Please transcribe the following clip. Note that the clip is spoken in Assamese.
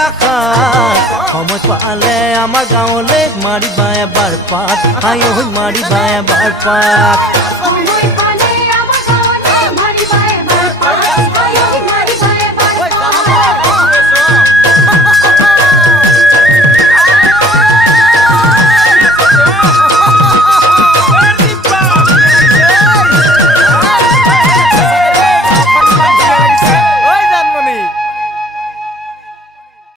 আশা সময় পালে আমাৰ গাঁৱলৈ মাৰিবা এবাৰ পাত আই ঐ মাৰিবা এবাৰ পাত